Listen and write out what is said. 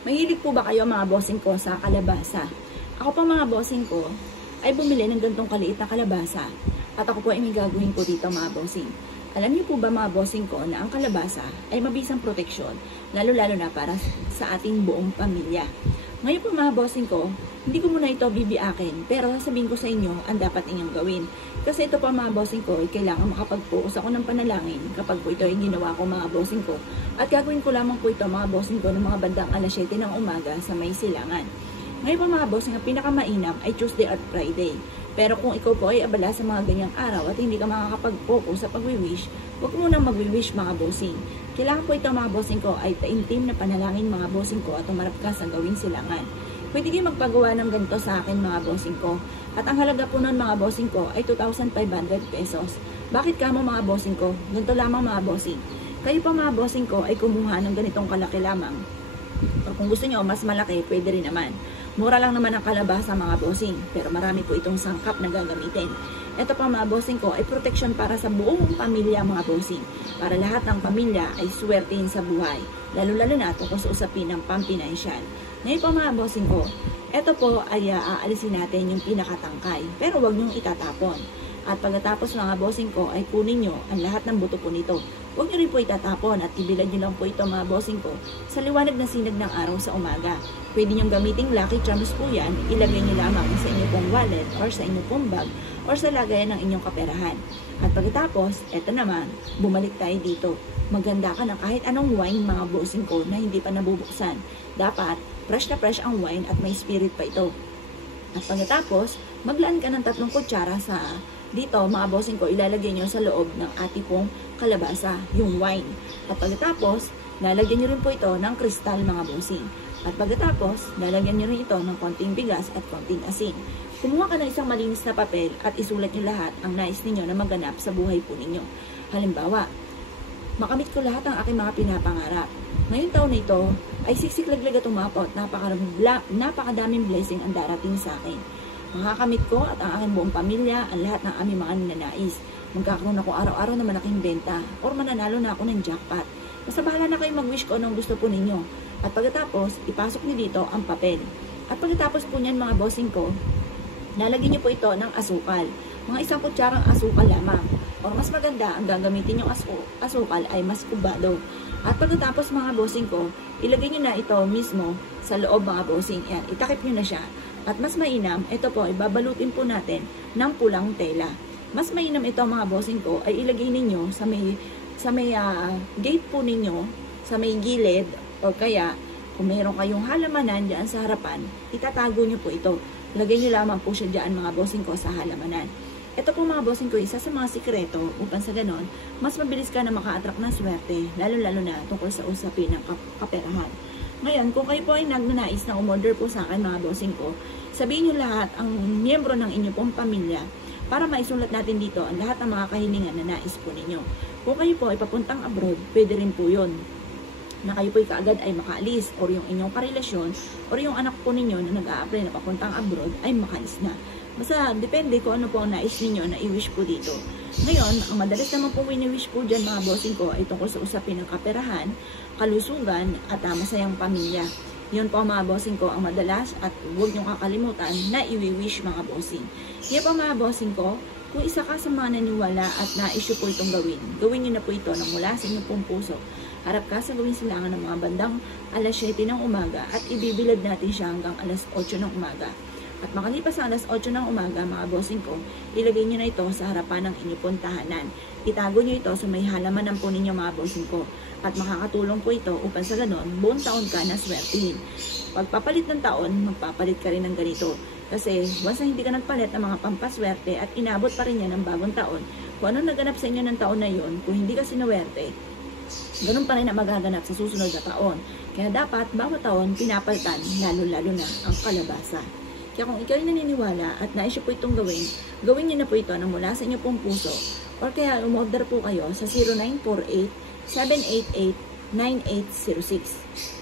Mahilig po ba kayo mga bossing ko sa kalabasa? Ako pa mga bossing ko ay bumili ng gantong kaliit na kalabasa at ako po ay may gagawin po dito mga bossing. Alam niyo po ba mga bossing ko na ang kalabasa ay mabisang proteksyon lalo-lalo na para sa ating buong pamilya. Ngayon po mga bossing ko, hindi ko muna ito bibiakin pero sasabihin ko sa inyo ang dapat inyong gawin. Kasi ito pa mga bossing ko ay kailangan makapag-focus ako ng panalangin kapag po ito ay ginawa ko mga bossing ko. At gagawin ko lamang po ito mga bossing ko ng mga bandang alas 7 ng umaga sa may silangan. Ngayon po mga bossing, ang pinakamainam ay Tuesday at Friday. Pero kung ikaw po ay abala sa mga ganyang araw at hindi ka makakapag-focus sa pag-wish, huwag mo nang mag-wish mga bossing. Kailangan po ito mga bossing ko ay taimtim na panalangin mga bossing ko at umarap ka sa gawing silangan. Pwede kayo magpagawa ng ganito sa akin mga bossing ko. At ang halaga po nun mga bossing ko ay 2,500 pesos. Bakit ka mo mga bossing ko? Ganito lamang mga bossing. Kayo pa mga bossing ko ay kumuha ng ganitong kalaki lamang. O kung gusto nyo mas malaki, pwede rin naman. Mura lang naman ang kalabasa mga bossing, pero marami po itong sangkap na gagamitin. Ito pa mga bossing ko ay protection para sa buong pamilya mga bossing. Para lahat ng pamilya ay swertein sa buhay. Lalo-lalo na tungkol sa usapin ng pampinansyal. Ngayon po mga bossing ko, ito po ay aalisin natin yung pinakatangkay, pero wag nyong itatapon. At pagkatapos mga bossing ko ay kunin nyo ang lahat ng buto po nito. Huwag nyo rin po itatapon at ibilad nyo lang po ito mga bossing ko sa liwanag na sinag ng araw sa umaga. Pwede nyong gamiting lucky charms po yan, ilagay nyo lamang sa inyong pong wallet or sa inyong pong bag or sa lagayan ng inyong kaperahan. At pagkatapos, eto naman, bumalik tayo dito. Maganda ka ng kahit anong wine mga bossing ko na hindi pa nabubuksan. Dapat, fresh na fresh ang wine at may spirit pa ito. At pagkatapos, maglaan ka ng 3 kutsara sa dito, mga bossing ko, ilalagay nyo sa loob ng ating pong kalabasa, yung wine. At pagkatapos, lalagyan nyo rin po ito ng kristal, mga bossing. At pagkatapos, lalagyan nyo rin ito ng konting bigas at konting asin. Kumuha ka ng isang malinis na papel at isulat nyo lahat ang nais ninyo na maganap sa buhay po ninyo. Halimbawa, makamit ko lahat ang aking mga pinapangarap. Ngayong taon na ito, ay sisiklaglag at umapot, napakadaming blessing ang darating sa akin. Makakamit ko at ang aking buong pamilya ang lahat ng aming mga ninanais. Magkakaroon ako araw-araw na malaking benta or mananalo na ako ng jackpot. Basta bahala na kayo mag-wish ko anong gusto po ninyo. At pagkatapos, ipasok niyo dito ang papel. At pagkatapos po niyan mga bossing ko, lalagyan niyo po ito ng asukal. Mga 1 kutsarang asukal lamang. O mas maganda, ang gagamitin yung asukal ay mas kubado. At pagkatapos mga bossing ko, ilagay niyo na ito mismo sa loob mga bossing. Yan, itakip niyo na siya. At mas mainam, ito po, ibabalutin po natin ng pulang tela. Mas mainam ito mga bossing ko, ay ilagay ninyo sa may gate po ninyo, sa may gilid, o kaya, kung mayroon kayong halamanan dyan sa harapan, itatago nyo po ito. Lagay nyo lamang po siya dyan mga bossing ko sa halamanan. Ito po mga bossing ko, isa sa mga sikreto, upang sa ganon, mas mabilis ka na maka-attract ng swerte, lalo-lalo na tungkol sa usapin ng kaperahan. Ngayon, kung kayo po ay nagnanais na umorder po sa akin mga bossing ko, sabihin nyo lahat ang miyembro ng inyong pong pamilya para maisulat natin dito ang lahat ng mga kahilingan na nais po ninyo. Kung kayo po ay papuntang abroad, pwede rin po yun. Na kayo po ay kaagad ay makaalis or yung inyong karelasyon or yung anak po ninyo na nag-a-apply na papuntang abroad ay makaalis na. Basta depende kung ano po ang nais ninyo na i-wish po dito. Ngayon, ang madalas naman po wini-wish po dyan mga bossing ko ay tungkol sa usapin ng kaperahan, kalusugan at masayang pamilya. Yun po mga bossing ko ang madalas at huwag niyong kakalimutan na i-wish mga bossing. Yan po mga bossing ko, kung isa ka sa mga naniwala at na-issue po itong gawin niyo na po ito nang mula sa inyong pong puso. Harap ka sa gawing silangan ng mga bandang alas 7 ng umaga at ibibilad natin siya hanggang alas 8 ng umaga. At makalipas ang alas 8 ng umaga, mga bossing ko, ilagay nyo na ito sa harapan ng inyong pong tahanan. Itago nyo ito sa may halamanan po ninyo mga bossing ko. At makakatulong po ito upang sa ganon, buong taon ka na swertihin. Pagpapalit ng taon, magpapalit ka rin ng ganito. Kasi once na hindi ka nagpalit ng mga pampaswerte at inabot pa rin yan ng bagong taon, kung ano naganap sa inyo ng taon na yon, kung hindi ka sinuwerte, ganun pa rin na magaganap sa susunod na taon. Kaya dapat, bawat taon, pinapalitan, lalo-lalo na ang kalabasa. Kaya kung ikaw ay naniniwala at nais po itong gawin niyo na po ito na mula sa inyong pong puso. Or kaya umorder po kayo sa 0948-788-9806.